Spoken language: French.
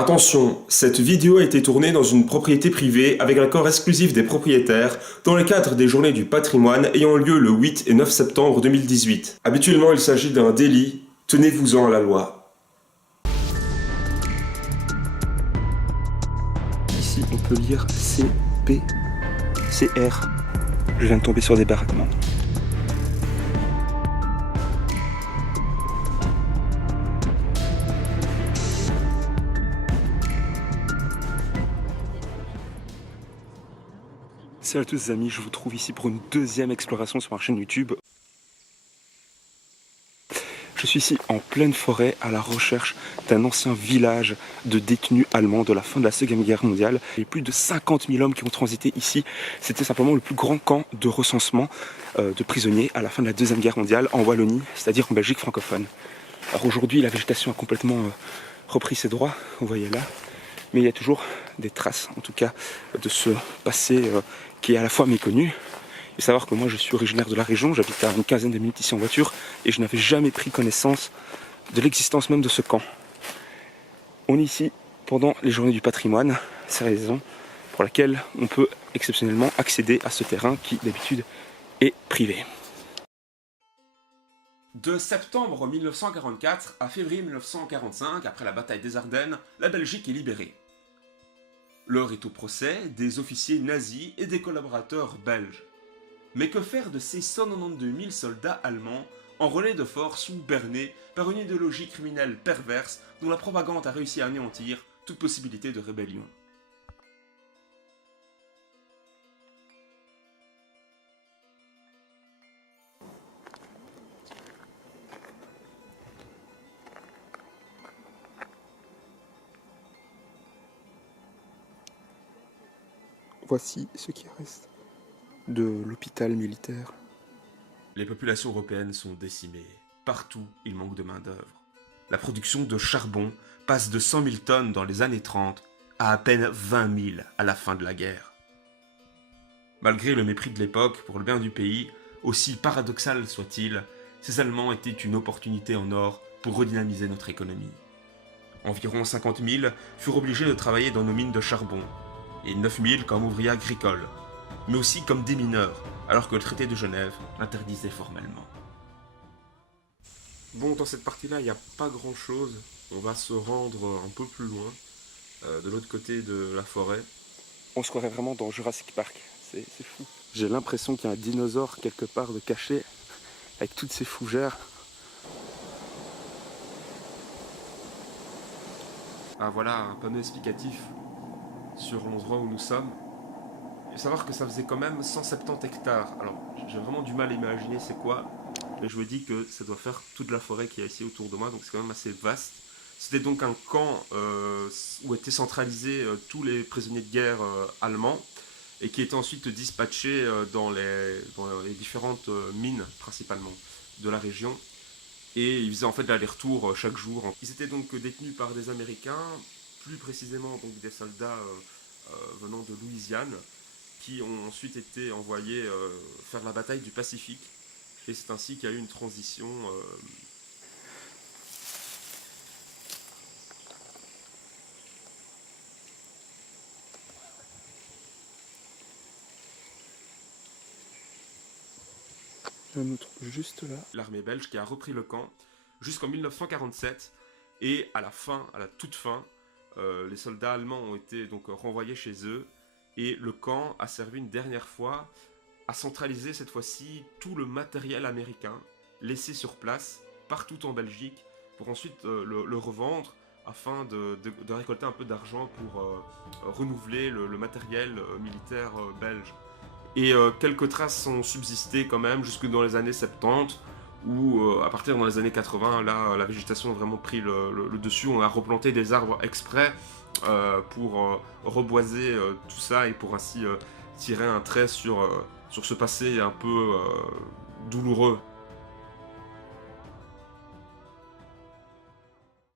Attention, cette vidéo a été tournée dans une propriété privée avec l'accord exclusif des propriétaires dans le cadre des Journées du patrimoine ayant lieu le 8 et 9 septembre 2018. Habituellement, il s'agit d'un délit, tenez-vous-en à la loi. Ici, on peut lire CPCR. Je viens de tomber sur des baraquements. Salut à tous les amis, je vous trouve ici pour une deuxième exploration sur ma chaîne YouTube. Je suis ici en pleine forêt à la recherche d'un ancien village de détenus allemands de la fin de la Seconde Guerre mondiale. Il y a plus de 50 000 hommes qui ont transité ici. C'était simplement le plus grand camp de recensement de prisonniers à la fin de la Deuxième Guerre mondiale en Wallonie, c'est-à-dire en Belgique francophone. Alors aujourd'hui, la végétation a complètement repris ses droits, vous voyez là. Mais il y a toujours des traces, en tout cas, de ce passé qui est à la fois méconnu. Il faut savoir que moi je suis originaire de la région, j'habite à une quinzaine de minutes ici en voiture et je n'avais jamais pris connaissance de l'existence même de ce camp. On est ici pendant les journées du patrimoine, c'est la raison pour laquelle on peut exceptionnellement accéder à ce terrain qui d'habitude est privé. De septembre 1944 à février 1945, après la bataille des Ardennes, la Belgique est libérée. L'heure est au procès des officiers nazis et des collaborateurs belges. Mais que faire de ces 192 000 soldats allemands en relais de force ou bernés par une idéologie criminelle perverse dont la propagande a réussi à anéantir toute possibilité de rébellion? Voici ce qui reste de l'hôpital militaire. Les populations européennes sont décimées. Partout, il manque de main-d'œuvre. La production de charbon passe de 100 000 tonnes dans les années 30 à peine 20 000 à la fin de la guerre. Malgré le mépris de l'époque pour le bien du pays, aussi paradoxal soit-il, ces Allemands étaient une opportunité en or pour redynamiser notre économie. Environ 50 000 furent obligés de travailler dans nos mines de charbon, et 9 000 comme ouvriers agricoles, mais aussi comme des mineurs, alors que le traité de Genève l'interdisait formellement. Bon, dans cette partie-là, il n'y a pas grand-chose. On va se rendre un peu plus loin, de l'autre côté de la forêt. On se croirait vraiment dans Jurassic Park, c'est fou. J'ai l'impression qu'il y a un dinosaure quelque part de caché, avec toutes ces fougères. Ah voilà, un panneau explicatif sur l'endroit où nous sommes. Il faut savoir que ça faisait quand même 170 hectares. Alors, j'ai vraiment du mal à imaginer c'est quoi, mais je me dis que ça doit faire toute la forêt qui est ici autour de moi, donc c'est quand même assez vaste. C'était donc un camp où étaient centralisés tous les prisonniers de guerre allemands et qui étaient ensuite dispatchés dans les différentes mines principalement de la région. Et ils faisaient en fait l'aller-retour chaque jour. Ils étaient donc détenus par des Américains, plus précisément donc des soldats venant de Louisiane, qui ont ensuite été envoyés faire la bataille du Pacifique. Et c'est ainsi qu'il y a eu une transition. Je me trouve juste là. L'armée belge qui a repris le camp jusqu'en 1947. Et à la toute fin, les soldats allemands ont été donc renvoyés chez eux. Et le camp a servi une dernière fois à centraliser cette fois-ci tout le matériel américain laissé sur place partout en Belgique pour ensuite le revendre afin de récolter un peu d'argent pour renouveler le matériel militaire belge. Et quelques traces ont subsisté quand même jusque dans les années 70 où à partir dans les années 80 là la végétation a vraiment pris le dessus. On a replanté des arbres exprès pour reboiser tout ça et pour ainsi tirer un trait sur ce passé un peu douloureux